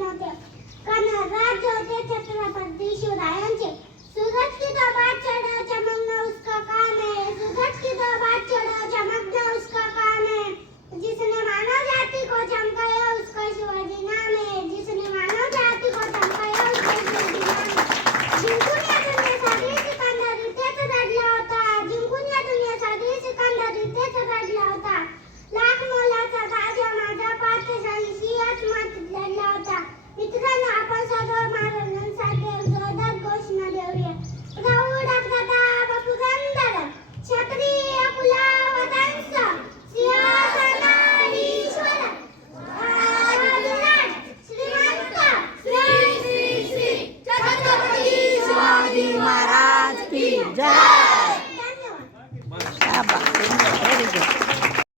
नव्हते. कारण राज्य होते छत्रपती शिवरायांचे. सूरज की दो बात छोड़ो चमकना उसका काम है. सूरज की दो बात छोड़ो चमकना उसका काम है. जिसने मानव जाति को चमकाया उसका शिवाजी नाम है.